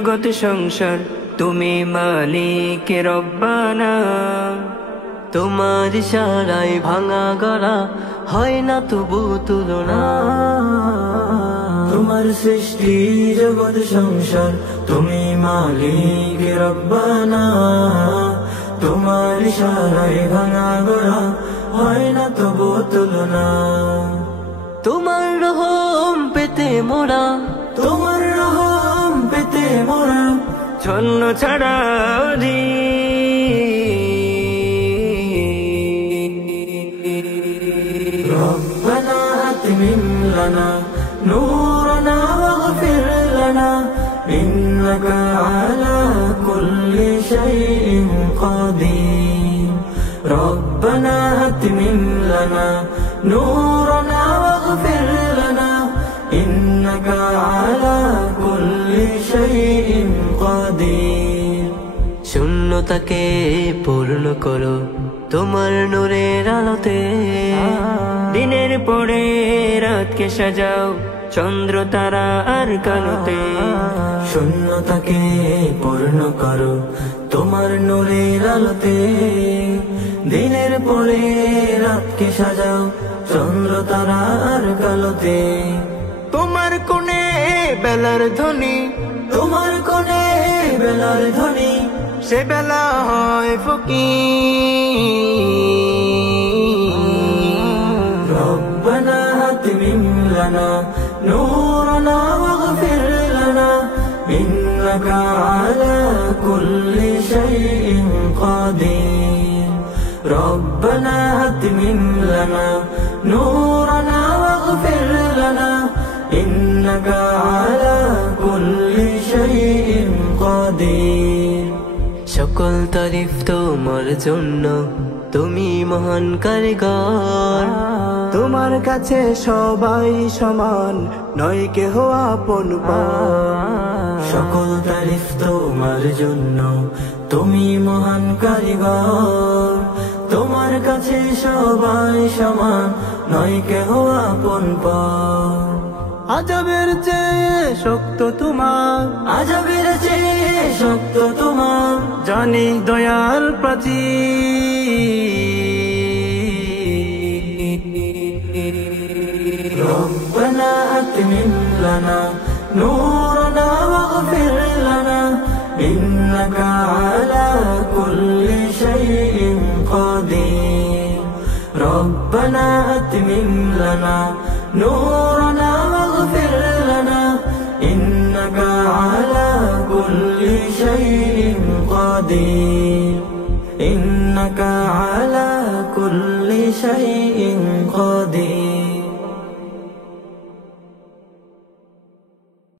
জগৎ সংসার তুমি মালিক রব্বানা। তোমার ইশারায় ভাঙা গড়া হয় না তবু তুলনা। তোমার সৃষ্টি জগৎ সংসার তুমি মালিক রব্বানা। তোমার ইশারায় ভাঙা গড়া হয় না তবু তুলনা। তোমার রহম পেতে মোরা, তোমার রহম পেতে মোরা ছন্ন ছাড়া ربنا أتمم لنا نورنا واغفر لنا إنك على كل شيء قدير. ربنا أتمم لنا نورنا واغفر لنا إنك على كل شيء قدير. শূন্যতাকে পূর্ণ করো তোমার নূরের আলোতে। দিনের পরে রাতকে সাজাও চন্দ্র তারা আর কালোতে। শূন্যতাকে পূর্ণ করো তোমার নূরের আলোতে। দিনের পরে রাতকে সাজাও চন্দ্র তারা আর কালোতে। তোমার কোণে বেলার ধ্বনি, তোমার কোণে বেলার ধ্বনি সে বেলা হয় ফকির। ربنا أتمم لنا نورنا واغفر لنا إنك على كل شيء قدير. ربنا أتمم لنا نورنا واغفر لنا إنك على كل شيء قدير. সকল তারিফ তোমার জন্য, তুমি মহান কারিগর। তোমার কাছে সবাই সমান, নয় কেহ আপন পর। সকল তারিফ তোমার জন্য, তুমি মহান কারিগর। তোমার কাছে সবাই সমান, নয় কেহ আপন পর। আজবের চেয়ে শক্ত তোমার, আজবের চেয়ে শক্ত তোমার জানি দয়াল প্রাচীর। ربنا أتمم لنا نورنا واغفر لنا إنك على كل شيء قدير. ربنا أتمم لنا نورنا واغفر لنا إنك على كل شيء قدير. إنك على كل شيء قدير.